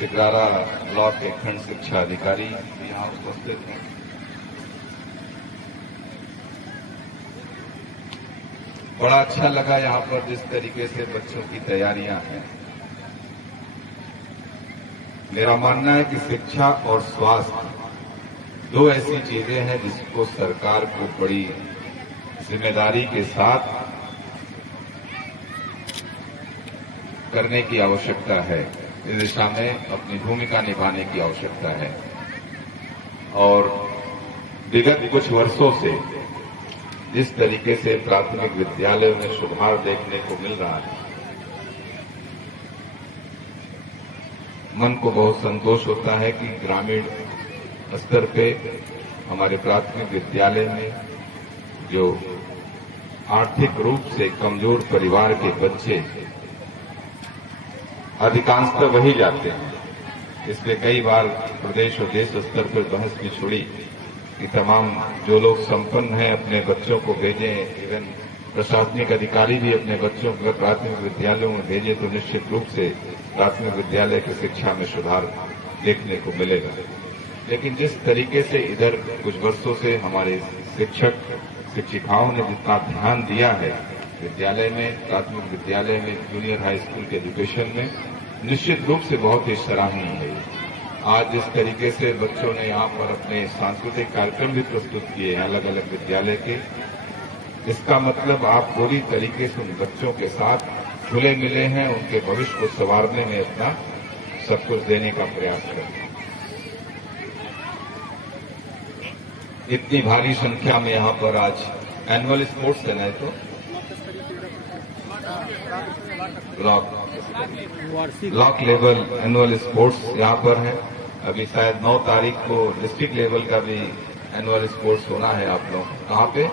सिगरारा block के खंड शिक्षा अधिकारी यहाँ उपस्थित हैं। बड़ा अच्छा लगा यहाँ पर जिस तरीके से बच्चों की तैयारियां हैं। मेरा मानना है कि शिक्षा और स्वास्थ्य दो ऐसी चीजें हैं जिसको सरकार को बड़ी जिम्मेदारी के साथ करने की आवश्यकता है। इस दिशा में अपनी भूमिका निभाने की आवश्यकता है। और विगत कुछ वर्षों से जिस तरीके से प्राथमिक विद्यालयों में सुधार देखने को मिल रहा है, मन को बहुत संतोष होता है कि ग्रामीण स्तर पे हमारे प्राथमिक विद्यालय में जो आर्थिक रूप से कमजोर परिवार के बच्चे अधिकांशतः वही जाते हैं। इसलिए कई बार प्रदेश और देश स्तर पर बहस भी छुड़ी कि तमाम जो लोग संपन्न हैं अपने बच्चों को भेजें, इवन प्रशासनिक अधिकारी भी अपने बच्चों को प्राथमिक विद्यालयों में भेजें तो निश्चित रूप से प्राथमिक विद्यालय की शिक्षा में सुधार देखने को मिलेगा। लेकिन जिस तरीके से इधर कुछ वर्षों से हमारे शिक्षक शिक्षिकाओं ने जितना ध्यान दिया है विद्यालय में, प्राथमिक विद्यालय में, जूनियर हाई स्कूल के एजुकेशन में, निश्चित रूप से बहुत ही सराहनीय है। आज जिस तरीके से बच्चों ने यहाँ पर अपने सांस्कृतिक कार्यक्रम भी प्रस्तुत किए हैं अलग अलग विद्यालय के, इसका मतलब आप पूरी तरीके से उन बच्चों के साथ खुले मिले हैं, उनके भविष्य को संवारने में अपना सब कुछ देने का प्रयास करें। इतनी भारी संख्या में यहाँ पर आज एनुअल स्पोर्ट्स है ना, तो ब्लॉक लेवल एनुअल स्पोर्ट्स यहाँ पर है। अभी शायद 9 तारीख को डिस्ट्रिक्ट लेवल का भी एनुअल स्पोर्ट्स होना है। आप लोग कहाँ पे?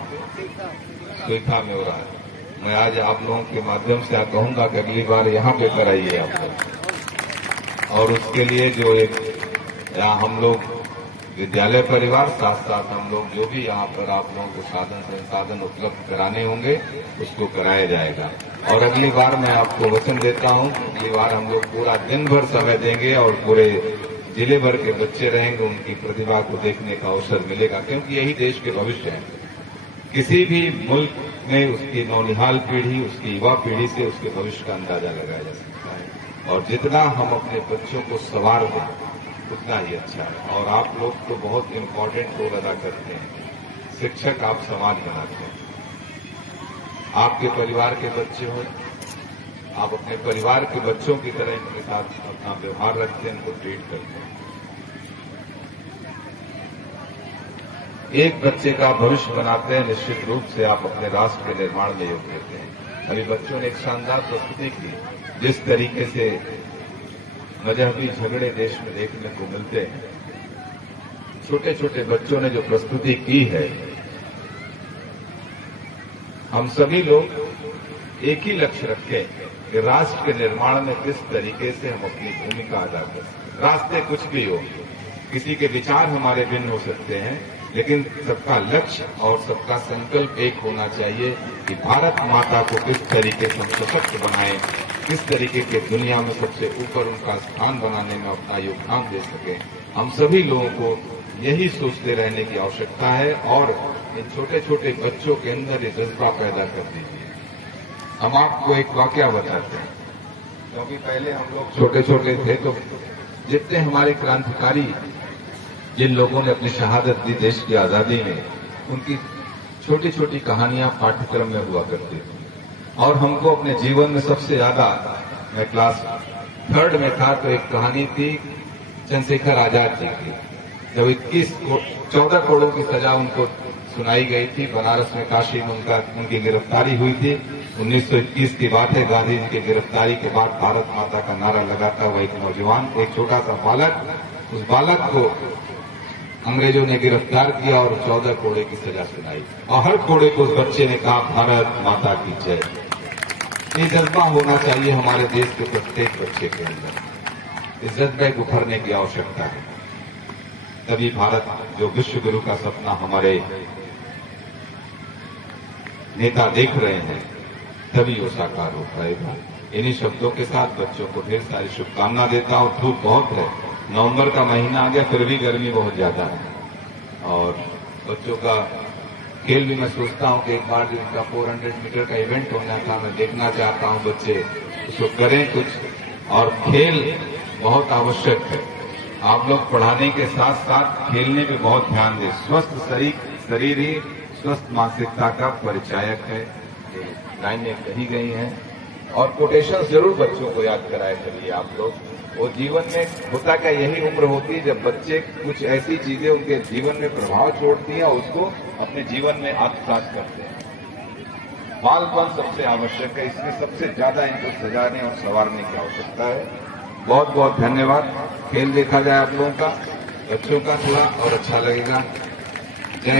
सुईथा में हो रहा है। मैं आज आप लोगों के माध्यम से कहूंगा कि अगली बार यहाँ पे कराइए आप लोग। और उसके लिए जो एक यहाँ हम लोग विद्यालय परिवार साथ साथ हम लोग जो भी यहाँ पर आप लोगों को साधन संसाधन उपलब्ध कराने होंगे उसको कराया जाएगा। और अगली बार मैं आपको वचन देता हूँ, अगली बार हम लोग पूरा दिन भर समय देंगे और पूरे जिले भर के बच्चे रहेंगे, उनकी प्रतिभा को देखने का अवसर मिलेगा, क्योंकि यही देश के भविष्य है। किसी भी मुल्क में उसकी नौनिहाल पीढ़ी, उसकी युवा पीढ़ी से उसके भविष्य का अंदाजा लगाया जा सकता है। और जितना हम अपने बच्चों को संवार दें उतना ही अच्छा है। और आप लोग तो बहुत इम्पोर्टेंट रोल अदा करते हैं। शिक्षक आप समाज बनाते हैं। आपके परिवार के बच्चे हो, आप अपने परिवार के बच्चों की तरह इनके साथ अपना व्यवहार रखते हैं, इनको ट्रीट करते हैं। एक बच्चे का भविष्य बनाते हैं, निश्चित रूप से आप अपने राष्ट्र के निर्माण में योग देते हैं। अभी बच्चों ने एक शानदार प्रस्तुति की, जिस तरीके से मजहबी झगड़े देश में देखने को मिलते हैं। छोटे छोटे बच्चों ने जो प्रस्तुति की है, हम सभी लोग एक ही लक्ष्य रखें कि राष्ट्र के निर्माण में किस तरीके से हम अपनी भूमिका अदा कर सकते। रास्ते कुछ भी हो, किसी के विचार हमारे भिन्न हो सकते हैं, लेकिन सबका लक्ष्य और सबका संकल्प एक होना चाहिए कि भारत माता को किस तरीके से हम सशक्त बनाएं, किस तरीके के दुनिया में सबसे ऊपर उनका स्थान बनाने में अपना योगदान दे सके। हम सभी लोगों को यही सोचते रहने की आवश्यकता है और इन छोटे छोटे बच्चों के अंदर ये जज्बा पैदा कर दीजिए। हम आपको एक वाकया बताते हैं, क्योंकि पहले हम लोग छोटे छोटे थे तो जितने हमारे क्रांतिकारी जिन लोगों ने अपनी शहादत दी देश की आजादी में, उनकी छोटी छोटी कहानियां पाठ्यक्रम में हुआ करती थी। और हमको अपने जीवन में सबसे ज्यादा, मैं क्लास 3rd में था तो एक कहानी थी चंद्रशेखर आजाद जी की, जब 14 करोड़ों की सजा उनको सुनाई गई थी। बनारस में काशी में उनकी गिरफ्तारी हुई थी। 1921 की बात है। गांधी जी की गिरफ्तारी के बाद भारत माता का नारा लगाता हुआ एक नौजवान, एक छोटा सा बालक, उस बालक को अंग्रेजों ने गिरफ्तार किया और 14 कोड़े की सजा सुनाई। और हर कोड़े को उस बच्चे ने कहा भारत माता की जय। ये जज्बा होना चाहिए हमारे देश के प्रत्येक बच्चे के अंदर। इस जज्बे को भरने की आवश्यकता है, तभी भारत जो विश्व गुरु का सपना हमारे नेता देख रहे हैं, तभी वो साकार हो पाएगा। इन्हीं शब्दों के साथ बच्चों को ढेर सारी शुभकामना देता हूँ। धूप बहुत है, नवंबर का महीना आ गया, फिर भी गर्मी बहुत ज्यादा है और बच्चों का खेल भी मैं सोचता हूँ कि एक बार जो इनका 400 मीटर का इवेंट होना था, मैं देखना चाहता हूँ बच्चे उसको करें कुछ। और खेल बहुत आवश्यक है। आप लोग पढ़ाने के साथ साथ खेलने पे बहुत ध्यान दें। स्वस्थ शरीर ही स्वस्थ मानसिकता का परिचायक है, ये लाइनें कही गई हैं। और कोटेशन जरूर बच्चों को याद कराया करिए आप लोग। वो जीवन में होता क्या, यही उम्र होती है जब बच्चे कुछ ऐसी चीजें उनके जीवन में प्रभाव छोड़ती हैं और उसको अपने जीवन में आत्मसात करते हैं। बालपन सबसे आवश्यक है, इसमें सबसे ज्यादा इनको सजाने और संवारने की आवश्यकता है। बहुत बहुत धन्यवाद। खेल देखा जाए आप लोगों का, बच्चों का थोड़ा और अच्छा लगेगा।